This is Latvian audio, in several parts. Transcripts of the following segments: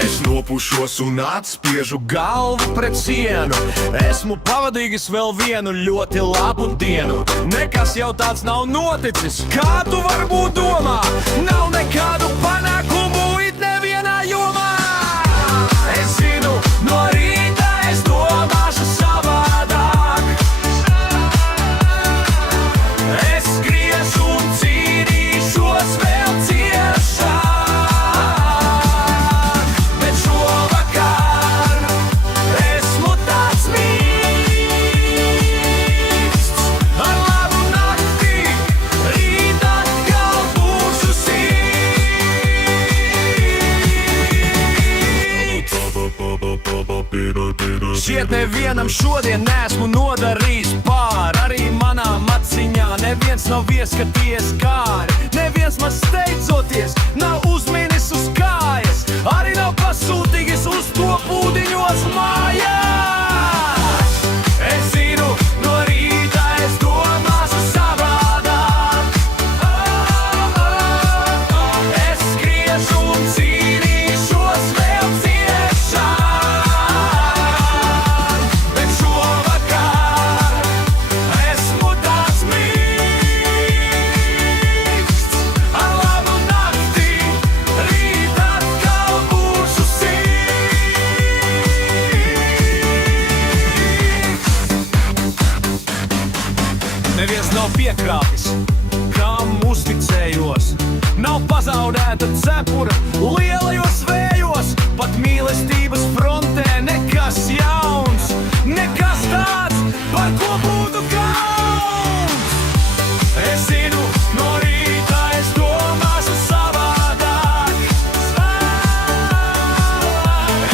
Es nopušos un atspiežu galvu pret sienu. Esmu pavadījis vēl vienu ļoti labu dienu. Nekas jau tāds nav noticis, kā tu varbūt domā. Nav nekādu panākumu it nevienā jomā. Es zinu, no rīta es domāšu savādāk. Es skriešu un cīnīšos vēl ciešāk. Šķiet nevienam šodien nesmu nodarījis pār. Arī manām aciņā neviens nav ieskaties kāri. Neviens man steidzoties nav uzminis uz kājas. Arī nav pasūtījis uz to pūdiņos mājās. Es zinu, no rīta es domāšu savādāk. Es skriešu un cīnīšos vēl ciešāk. Neviens nav piekrāpis, kam uzticējos. Nav pazaudēta cepura lielajos vējos. Pat mīlestības frontē nekas jauns. Nekas tāds, par ko būtu kauns. Es zinu, no rīta es domāšu savādāk.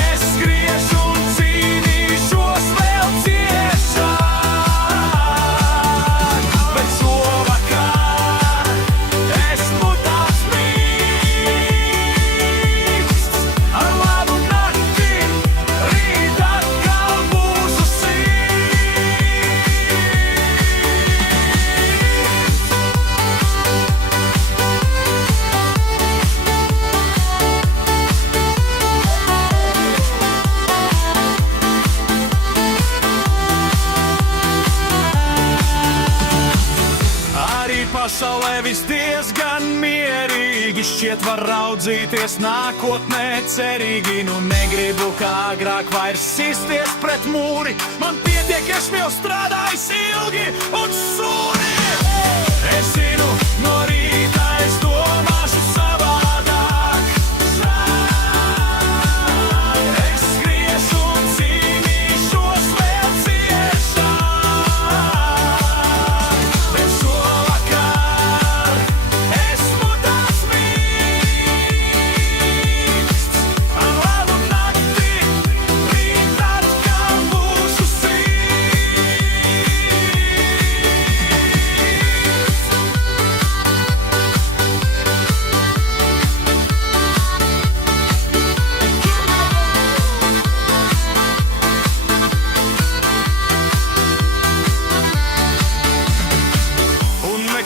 Es skriešu un cīnīšos vēl ciešāk. Pasaulē viss diezgan mierīgi, šķiet var raudzīties nākotnē cerīgi. Nu negribu kā agrāk vairs sisties pret mūri. Man pietiek, esmu jau strādājis ilgi un sūri. Es zinu, no rīta es domāšu savādāk. Es skriešu un cīnīšos vēl ciešāk.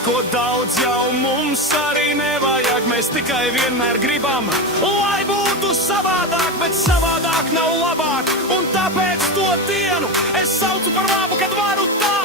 Ko daudz jau mums arī nevajag, mēs tikai vienmēr gribam, lai būtu savādāk, bet savādāk nav labāk. Un tāpēc to dienu es saucu par labu, kad varu tā